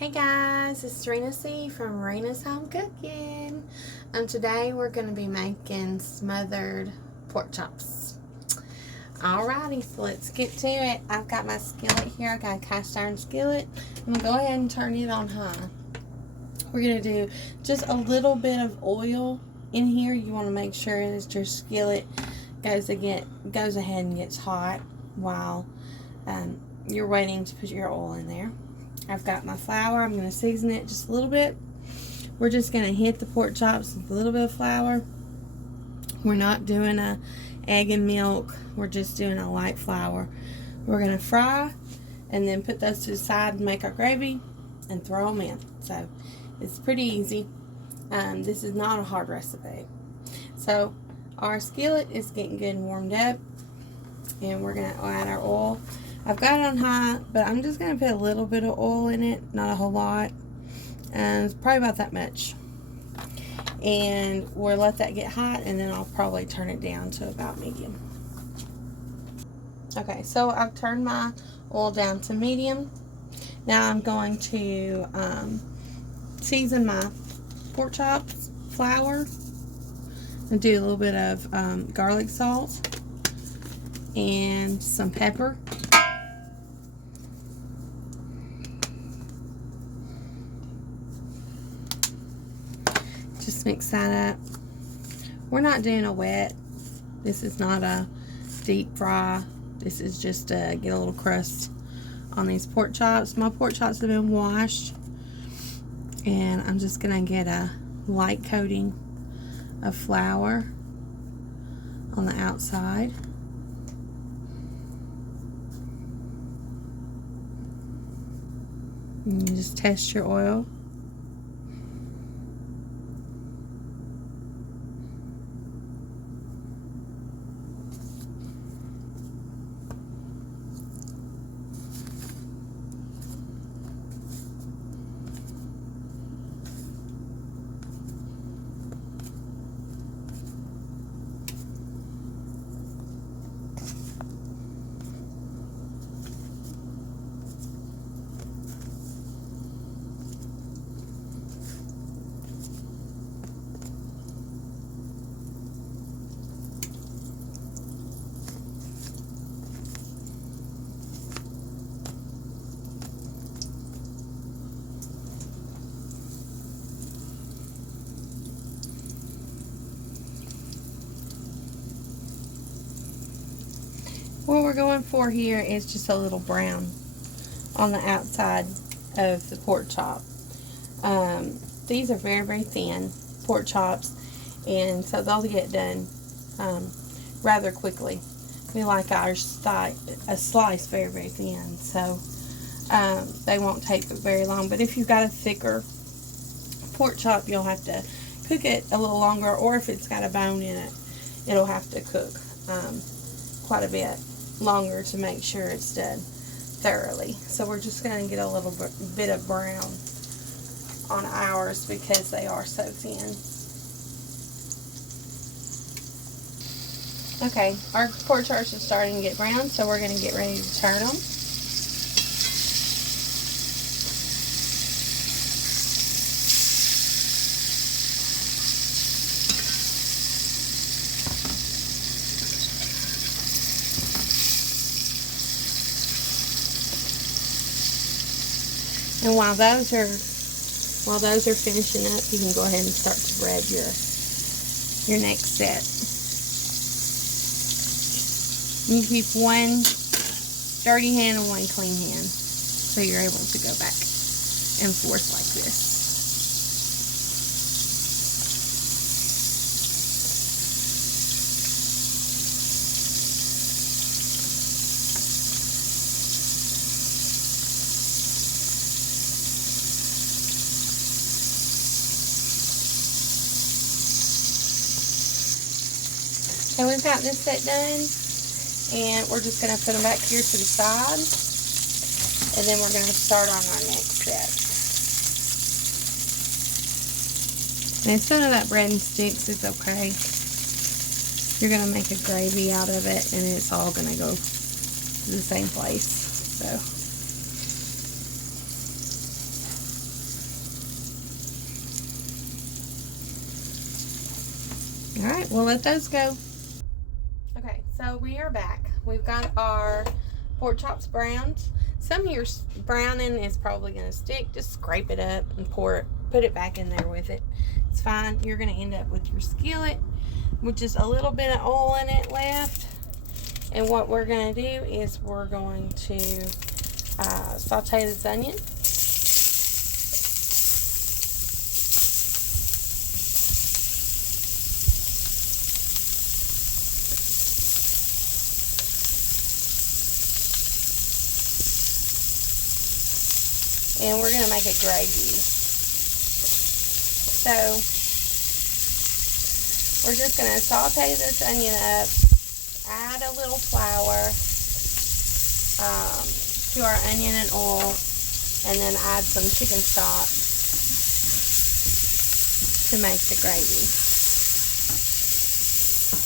Hey guys, it's Serena C from Rena's Home Cooking. Today we're going to be making smothered pork chops. Alrighty, so let's get to it. I've got my skillet here. I've got a cast iron skillet. I'm going to go ahead and turn it on high. We're going to do just a little bit of oil in here. You want to make sure that your skillet goes ahead and gets hot while you're waiting to put your oil in there. I've got my flour. I'm going to season it just a little bit. We're just going to hit the pork chops with a little bit of flour. We're not doing a egg and milk. We're just doing a light flour. We're going to fry and then put those to the side and make our gravy and throw them in. So it's pretty easy. This is not a hard recipe. So our skillet is getting good and warmed up, and we're going to add our oil. I've got it on high, but I'm just going to put a little bit of oil in it, not a whole lot. It's probably about that much. And we'll let that get hot, and then I'll probably turn it down to about medium. Okay, so I've turned my oil down to medium. Now I'm going to season my pork chops, flour, and do a little bit of garlic salt and some pepper. Just mix that up. We're not doing a wet. This is not a deep fry. This is just to get a little crust on these pork chops. My pork chops have been washed, and I'm just gonna get a light coating of flour on the outside. And you just test your oil. What we're going for here is just a little brown on the outside of the pork chop. These are very, very thin pork chops, and so they'll get done rather quickly. We like our slice very, very thin, so they won't take very long. But if you've got a thicker pork chop, you'll have to cook it a little longer, or if it's got a bone in it, it'll have to cook quite a bit longer to make sure it's done thoroughly. So we're just going to get a little bit of brown on ours because they are so thin. Okay, our pork chops are starting to get brown, so we're going to get ready to turn them. And while those are finishing up, you can go ahead and start to bread your next set. You keep one dirty hand and one clean hand, so you're able to go back and forth like this. So we've got this set done, and we're just going to put them back here to the side, and then we're going to start on our next set. And if some of that bread and sticks, it's okay. You're going to make a gravy out of it, and it's all going to go to the same place. So we'll let those go. Okay, so we are back. We've got our pork chops browned. Some of your browning is probably going to stick. Just scrape it up and put it back in there with it. It's fine. You're going to end up with your skillet with just a little bit of oil in it left. And what we're going to do is we're going to saute this onion. And we're going to make it gravy. So, we're just going to saute this onion up, add a little flour to our onion and oil, and then add some chicken stock to make the gravy.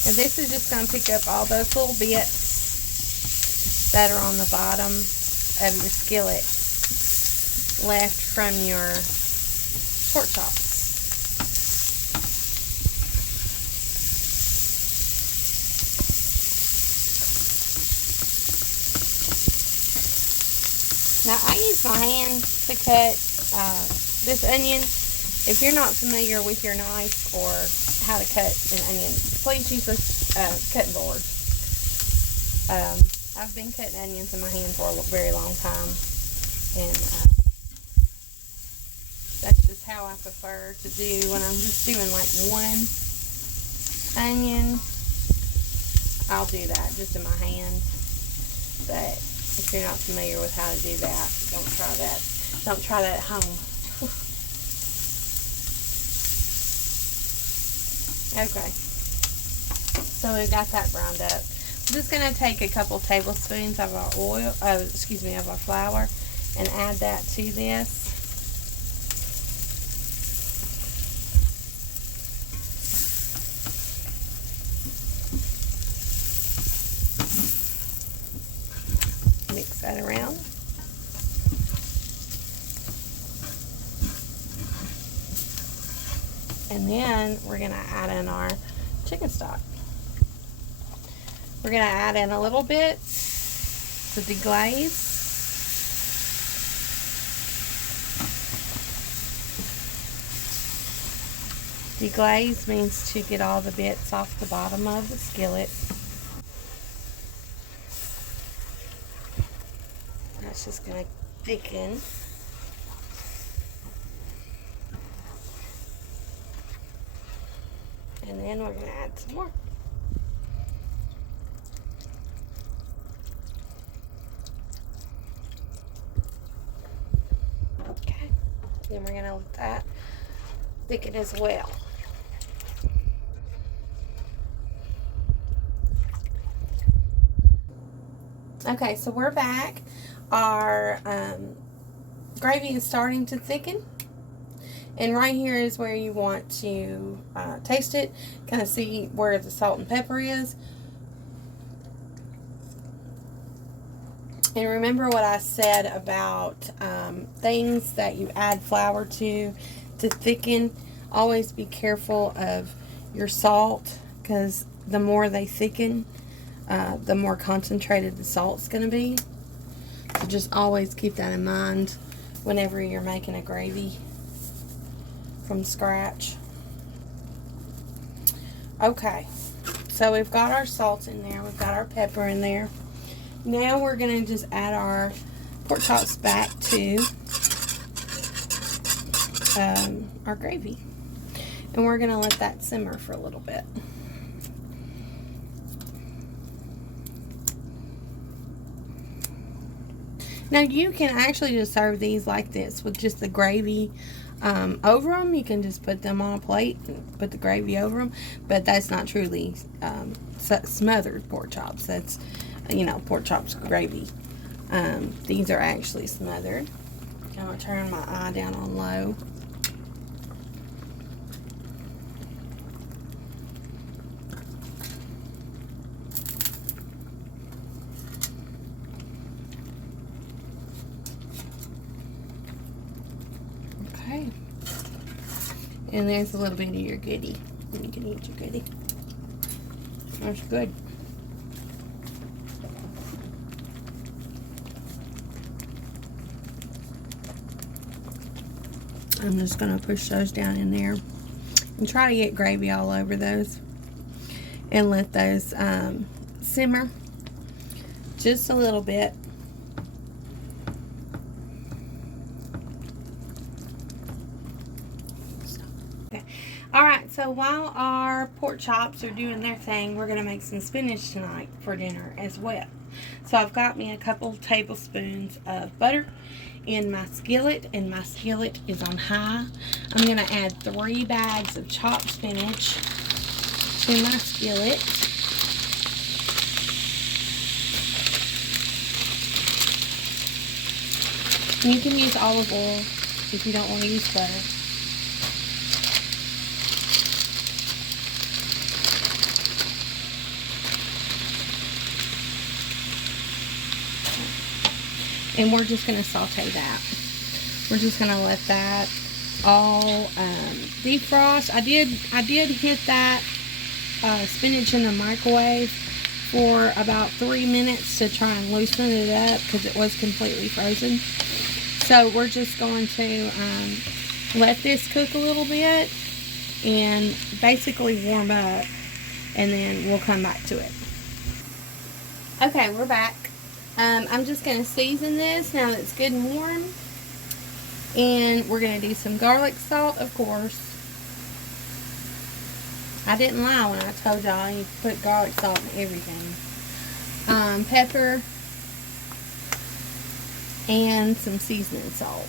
And this is just going to pick up all those little bits that are on the bottom of your skillet left from your pork chops. Now I use my hand to cut this onion. If you're not familiar with your knife or how to cut an onion, please use a cutting board. I've been cutting onions in my hand for a very long time, and that's just how I prefer to do when I'm just doing like one onion. I'll do that just in my hand. But if you're not familiar with how to do that, don't try that. Don't try that at home. Okay. So we've got that browned up. I'm just going to take a couple tablespoons of our of our flour, and add that to this. Mix that around. And then we're going to add in our chicken stock. We're going to add in a little bit to deglaze. Deglaze means to get all the bits off the bottom of the skillet. That's just going to thicken. And then we're going to add some more. Okay. Then we're going to let that thicken as well. Okay, so we're back. Our gravy is starting to thicken. And right here is where you want to taste it. Kind of see where the salt and pepper is. And remember what I said about things that you add flour to thicken. Always be careful of your salt, because the more they thicken, the more concentrated the salt's going to be. So just always keep that in mind whenever you're making a gravy from scratch. Okay, so we've got our salt in there, we've got our pepper in there. Now we're going to just add our pork chops back to our gravy, and we're going to let that simmer for a little bit. Now you can actually just serve these like this with just the gravy over them. You can just put them on a plate and put the gravy over them, but that's not truly smothered pork chops. That's, you know, pork chops gravy. These are actually smothered. I'm going to turn my eye down on low. Okay. And there's a little bit of your goodie. And you can eat your goodie. That's good. I'm just going to push those down in there and try to get gravy all over those and let those simmer just a little bit. Okay. Alright, so while our pork chops are doing their thing, we're going to make some spinach tonight for dinner as well. So I've got me a couple tablespoons of butter in my skillet, and my skillet is on high. I'm going to add 3 bags of chopped spinach to my skillet. You can use olive oil if you don't want to use butter. And we're just going to saute that. We're just going to let that all defrost. I did hit that spinach in the microwave for about 3 minutes to try and loosen it up because it was completely frozen. So we're just going to let this cook a little bit and basically warm up, and then we'll come back to it. Okay, we're back. I'm just going to season this now that it's good and warm. And we're going to do some garlic salt, of course. I didn't lie when I told y'all you put garlic salt in everything. Pepper. And some seasoning salt.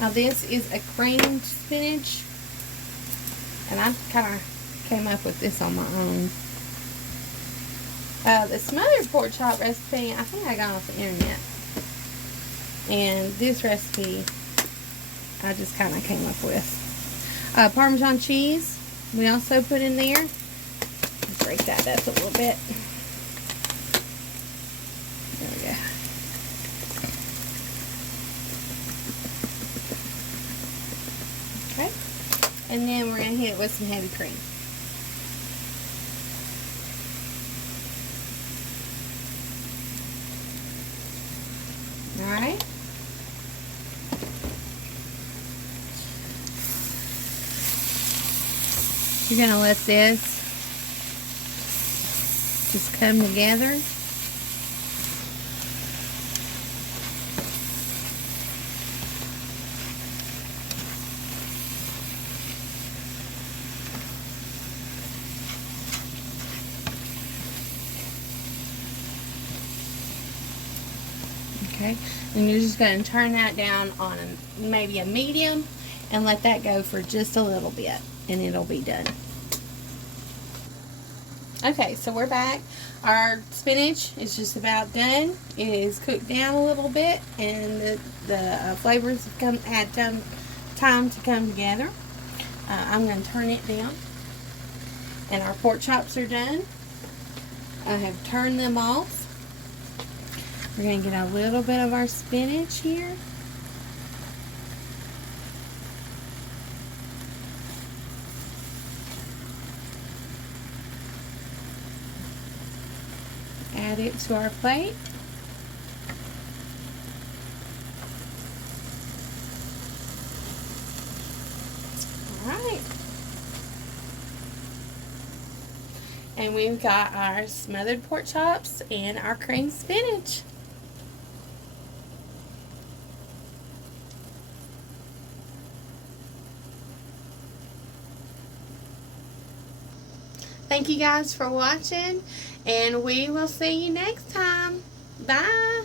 Now this is a creamed spinach. And I kind of came up with this on my own. The smothered pork chop recipe, I think I got off the internet. And this recipe, I just kind of came up with. Parmesan cheese, we also put in there. Let's break that up a little bit. There we go. Okay. And then we're going to hit it with some heavy cream. Alright. You're going to let this just come together. Okay, and you're just going to turn that down on maybe a medium and let that go for just a little bit, and it'll be done. Okay, so we're back. Our spinach is just about done. It is cooked down a little bit, and the flavors have had time to come together. I'm going to turn it down, and our pork chops are done. I have turned them off. We're going to get a little bit of our spinach here. Add it to our plate. Alright. And we've got our smothered pork chops and our creamed spinach. Thank you guys for watching, and we will see you next time. Bye.